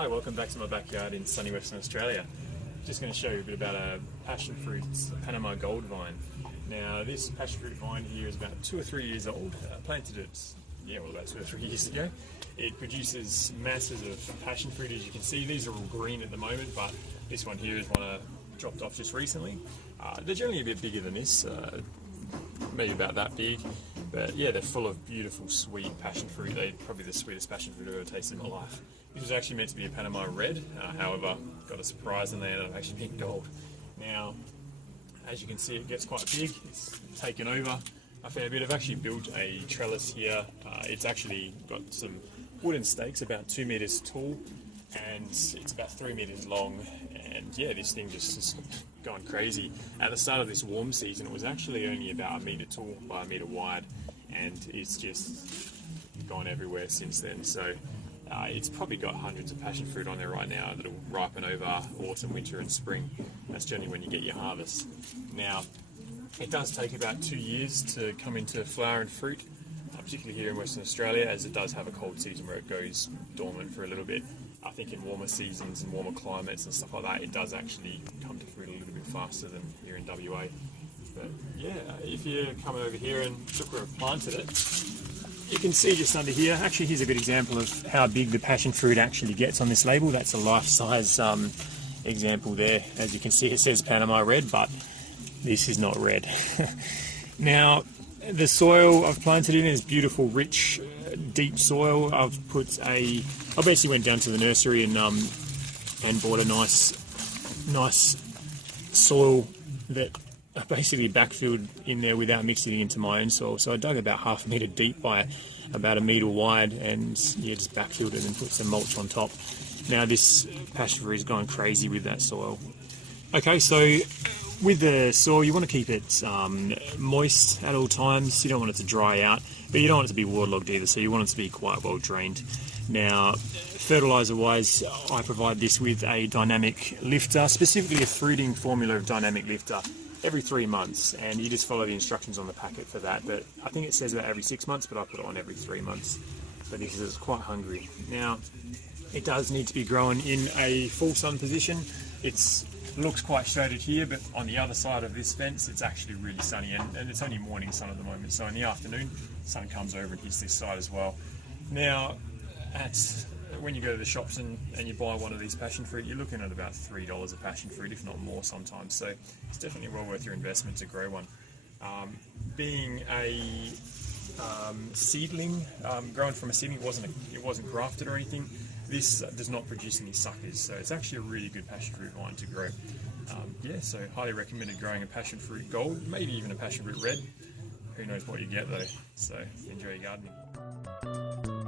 Hi, welcome back to my backyard in sunny Western Australia. Just going to show you a bit about a passion fruit Panama Gold Vine. Now this passion fruit vine here is about 2 or 3 years old. Planted it, about 2 or 3 years ago. It produces masses of passion fruit, as you can see. These are all green at the moment, but this one here is one I dropped off just recently. They're generally a bit bigger than this, maybe about that big. But yeah, they're full of beautiful, sweet passion fruit. They're probably the sweetest passion fruit I've ever tasted in my life. This was actually meant to be a Panama Red, however, got a surprise and they ended up actually being gold. Now, as you can see, it gets quite big. It's taken over a fair bit. I've actually built a trellis here. It's actually got some wooden stakes about 2 meters tall, and it's about 3 meters long. And yeah, this thing just has gone crazy. At the start of this warm season, it was actually only about 1 meter tall by 1 meter wide, and it's just gone everywhere since then. So it's probably got hundreds of passion fruit on there right now that'll ripen over autumn, winter and spring. That's generally when you get your harvest. Now, it does take about 2 years to come into flower and fruit, particularly here in Western Australia, as it does have a cold season where it goes dormant for a little bit. I think in warmer seasons and warmer climates and stuff like that, it does actually come to fruit a little bit faster than here in WA. But yeah, if you come over here and look where I've planted it, you can see just under here, actually here's a good example of how big the passion fruit actually gets on this label. That's a life-size example there. As you can see, it says Panama Red, but this is not red. Now, the soil I've planted in is beautiful, rich, deep soil. I basically went down to the nursery and bought a nice soil that I basically backfilled in there without mixing it into my own soil. So I dug about 1/2 meter deep by about 1 meter wide, and yeah, just backfilled it and put some mulch on top. Now this passion fruit is going crazy with that soil. Okay, so with the soil, you want to keep it moist at all times. You don't want it to dry out, but you don't want it to be waterlogged either, so you want it to be quite well drained. Now, fertilizer wise, I provide this with a dynamic lifter, specifically a fruiting formula of dynamic lifter, every 3 months, and you just follow the instructions on the packet for that. But I think it says about every 6 months, but I put it on every 3 months. But this is quite hungry. Now, it does need to be grown in a full sun position. It looks quite shaded here, but on the other side of this fence, it's actually really sunny, and it's only morning sun at the moment. So in the afternoon, sun comes over and hits this side as well. Now, when you go to the shops and you buy one of these passion fruit, you're looking at about $3 a passion fruit, if not more sometimes. So it's definitely well worth your investment to grow one. Being a seedling, grown from a seedling, it wasn't grafted or anything. This does not produce any suckers, so it's actually a really good passion fruit vine to grow. So highly recommended growing a passion fruit gold, maybe even a passion fruit red. Who knows what you get though. So enjoy your gardening.